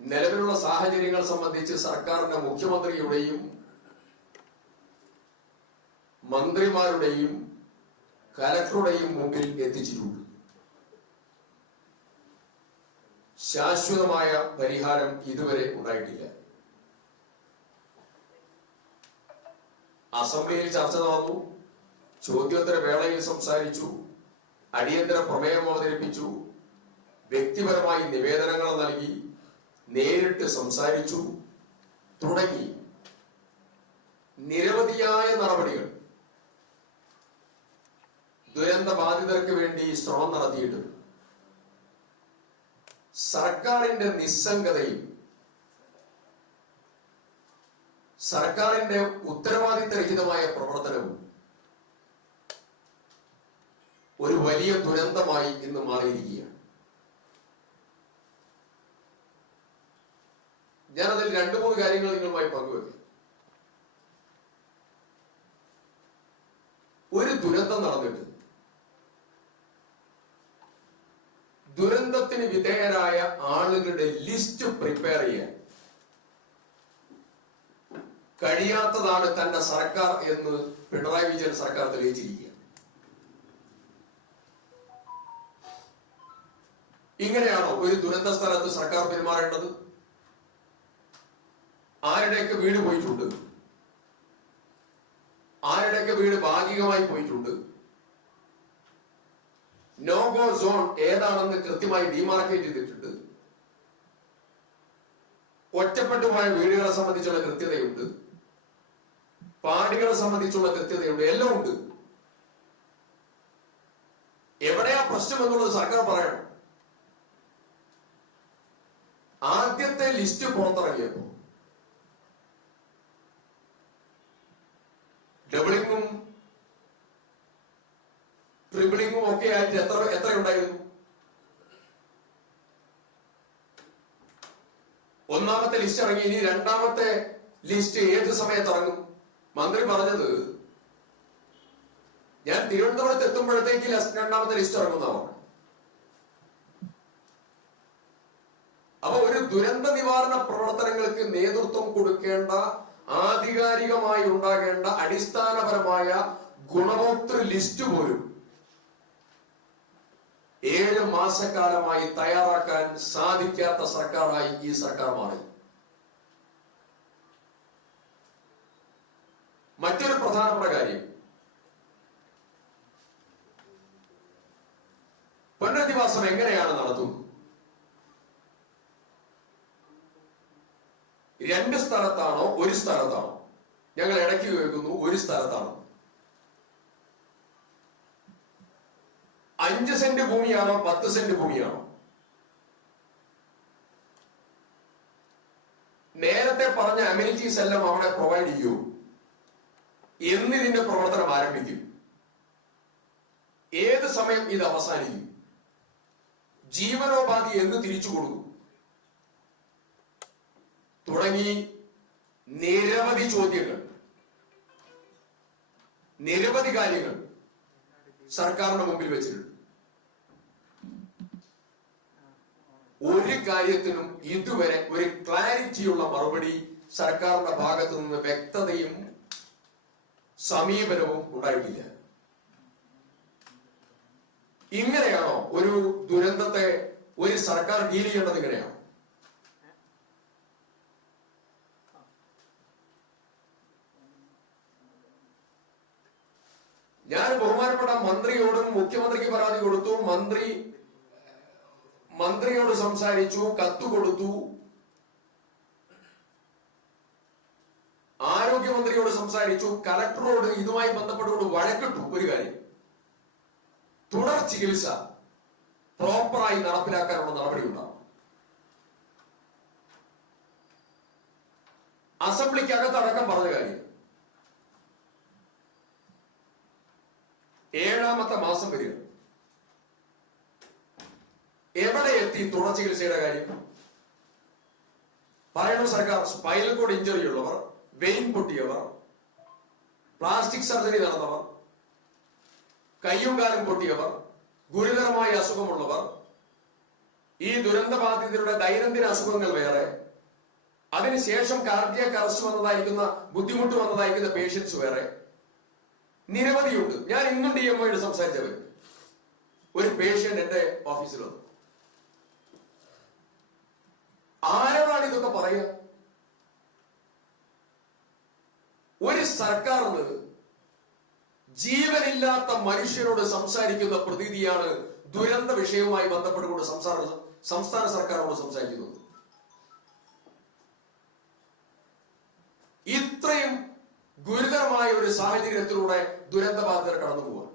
നിലവിലുള്ള സാഹചര്യങ്ങൾ സംബന്ധിച്ച് സർക്കാരിന്റെ മുഖ്യമന്ത്രിയുടെയും മന്ത്രിമാരുടെയും കലക്ടറുടെയും മുമ്പിൽ എത്തിച്ചിട്ടുണ്ട്. ശാശ്വതമായ പരിഹാരം ഇതുവരെ ഉണ്ടായിട്ടില്ല. അസംബ്ലിയിൽ ചർച്ച നടന്നു, ചോദ്യോത്തര വേളയിൽ സംസാരിച്ചു, അടിയന്തര പ്രമേയം അവതരിപ്പിച്ചു, വ്യക്തിപരമായി നിവേദനങ്ങൾ നൽകി, നേരിട്ട് സംസാരിച്ചു തുടങ്ങി നിരവധിയായ നടപടികൾ ദുരന്ത ബാധിതർക്ക് വേണ്ടി ശ്രമം നടത്തിയിട്ടുണ്ട്. സർക്കാരിന്റെ നിസ്സംഗതയും സർക്കാരിന്റെ ഉത്തരവാദിത്തരഹിതമായ പ്രവർത്തനവും ഒരു വലിയ ദുരന്തമായി ഇന്ന് മാറിയിരിക്കുകയാണ്. ഞാനതിൽ 2-3 കാര്യങ്ങൾ നിങ്ങളുമായി പങ്കുവെക്കാം. ഒരു ദുരന്തം നടന്നിട്ട് ദുരന്തത്തിന് വിധേയരായ ആളുകളുടെ ലിസ്റ്റ് പ്രിപ്പയർ ചെയ്യാൻ കഴിയാത്തതാണ് തന്റെ സർക്കാർ എന്ന് പിണറായി വിജയൻ സർക്കാർ തെളിയിച്ചിരിക്കുക. ഇങ്ങനെയാണോ ഒരു ദുരന്ത സ്ഥലത്ത് സർക്കാർ പെരുമാറേണ്ടത്? ആരുടെയൊക്കെ വീട് പോയിട്ടുണ്ട്, ആരുടെയൊക്കെ വീട് ഭാഗികമായി പോയിട്ടുണ്ട്, നോ ഗോ സോൺ ഏതാണെന്ന് കൃത്യമായി ഡിമാർക്കേറ്റ് ചെയ്തിട്ടുണ്ട്, ഒറ്റപ്പെട്ടുപോയ വീടുകളെ സംബന്ധിച്ചുള്ള കൃത്യതയുണ്ട്, പാടികളെ സംബന്ധിച്ചുള്ള കൃത്യതയുണ്ട്, എല്ലാം ഉണ്ട്. എവിടെയാ പ്രശ്നം എന്നുള്ളത് സർക്കാർ പറയണം. ആദ്യത്തെ ലിസ്റ്റ് പുറത്തിറങ്ങിയപ്പോ ഡബിളിങ്ങും ട്രിപ്പിളിങ്ങും ഒക്കെ ആയിട്ട് എത്ര ഉണ്ടായിരുന്നു? ഒന്നാമത്തെ ലിസ്റ്റ് ഇറങ്ങി, ഇനി രണ്ടാമത്തെ ലിസ്റ്റ് ഏത് സമയത്ത് ഇറങ്ങും? മന്ത്രി പറഞ്ഞത് ഞാൻ തിരുവനന്തപുരത്ത് എത്തുമ്പോഴത്തേക്ക് രണ്ടാമത്തെ ലിസ്റ്റ് ഇറങ്ങുന്നതാണ്. അപ്പൊ ഒരു ദുരന്ത നിവാരണ പ്രവർത്തനങ്ങൾക്ക് നേതൃത്വം കൊടുക്കേണ്ട, ആധികാരികമായി ഉണ്ടാകേണ്ട അടിസ്ഥാനപരമായ ഗുണഭോക്തൃ ലിസ്റ്റ് പോലും 7 മാസക്കാലമായി തയ്യാറാക്കാൻ സാധിക്കാത്ത സർക്കാരായി ഈ സർക്കാർ മാറി. മറ്റൊരു പ്രധാനപ്പെട്ട കാര്യം, പുനരധിവാസം എങ്ങനെയാണ് നടത്തുന്നത്? 2 സ്ഥലത്താണോ 1 സ്ഥലത്താണോ? ഞങ്ങൾ ഇടയ്ക്ക് കേൾക്കുന്നു 1 സ്ഥലത്താണോ. 5 സെന്റ് ഭൂമിയാണോ 10 സെന്റ് ഭൂമിയാണോ? നേരത്തെ പറഞ്ഞ അമ്യൂണിറ്റീസ് എല്ലാം അവിടെ പ്രൊവൈഡ് ചെയ്യൂ. എന്നിതിന്റെ പ്രവർത്തനം ആരംഭിക്കും? ഏത് സമയം ഇത് അവസാനിക്കും? ജീവനോപാധി എന്ന് തിരിച്ചു കൊടുക്കും? തുടങ്ങി നിരവധി ചോദ്യങ്ങൾ, നിരവധി കാര്യങ്ങൾ സർക്കാരിന്റെ മുമ്പിൽ വെച്ചിട്ടുണ്ട്. ഒരു കാര്യത്തിനും ഇതുവരെ ഒരു ക്ലാരിറ്റിയുള്ള മറുപടി സർക്കാരിന്റെ ഭാഗത്തു നിന്ന് വ്യക്തതയും സമീപനവും ഉണ്ടായിട്ടില്ല. ഇങ്ങനെയാണോ ഒരു ദുരന്തത്തെ ഒരു സർക്കാർ ഡീൽ ചെയ്യേണ്ടത്? ഇങ്ങനെയാണോ? ഞാൻ ബഹുമാനപ്പെട്ട മന്ത്രിയോടും മുഖ്യമന്ത്രിക്ക് പരാതി കൊടുത്തു, മന്ത്രിയോട് സംസാരിച്ചു, കത്ത് കൊടുത്തു, ആരോഗ്യമന്ത്രിയോട് സംസാരിച്ചു, കലക്ടറോട് ഇതുമായി ബന്ധപ്പെട്ടുകൊണ്ട് വഴക്കിട്ടു. ഒരു കാര്യം, തുടർ ചികിത്സ പ്രോപ്പറായി നടപ്പിലാക്കാനുള്ള നടപടി ഉണ്ടാവും. അസംബ്ലിക്കകത്തടക്കം പറഞ്ഞ കാര്യം, 7ാമത്തെ മാസം വരിക. എവിടെ എത്തി തുടർ ചികിത്സയുടെ കാര്യം? പറയണു സർക്കാർ സ്പൈനൽ കോഡ് ഇഞ്ചറി ഉള്ളവർ, വെയിൻ പൊട്ടിയവർ, പ്ലാസ്റ്റിക് സർജറി നടന്നവർ, കയ്യും കാലും പൊട്ടിയവർ, ഗുരുതരമായ അസുഖമുള്ളവർ, ഈ ദുരന്ത ബാധിതരുടെ ദൈനംദിന അസുഖങ്ങൾ വേറെ, അതിനുശേഷം കാർഡിയാക് അറസ്റ്റ് വന്നതായിരിക്കുന്ന ബുദ്ധിമുട്ട് വന്നതായിരിക്കുന്ന പേഷ്യൻസ് വേറെ നിരവധിയുണ്ട്. ഞാൻ ഇന്നും DMOയോട് സംസാരിച്ചവർ. ഒരു പേഷ്യന്റ് എന്റെ ഓഫീസിൽ വന്നു. ആരോടാണ് ഇതൊക്കെ പറയുക? ഒരു സർക്കാരിന് ജീവനില്ലാത്ത മനുഷ്യരോട് സംസാരിക്കുന്ന പ്രതീതിയാണ് ദുരന്ത വിഷയവുമായി ബന്ധപ്പെട്ടുകൊണ്ട് സംസ്ഥാന സർക്കാരോട് സംസാരിക്കുന്നത്. ഇത്രയും ഗുരുതരമായ ഒരു സാഹചര്യത്തിലൂടെ ദുരന്ത ബാധിതർ കടന്നു പോവുക.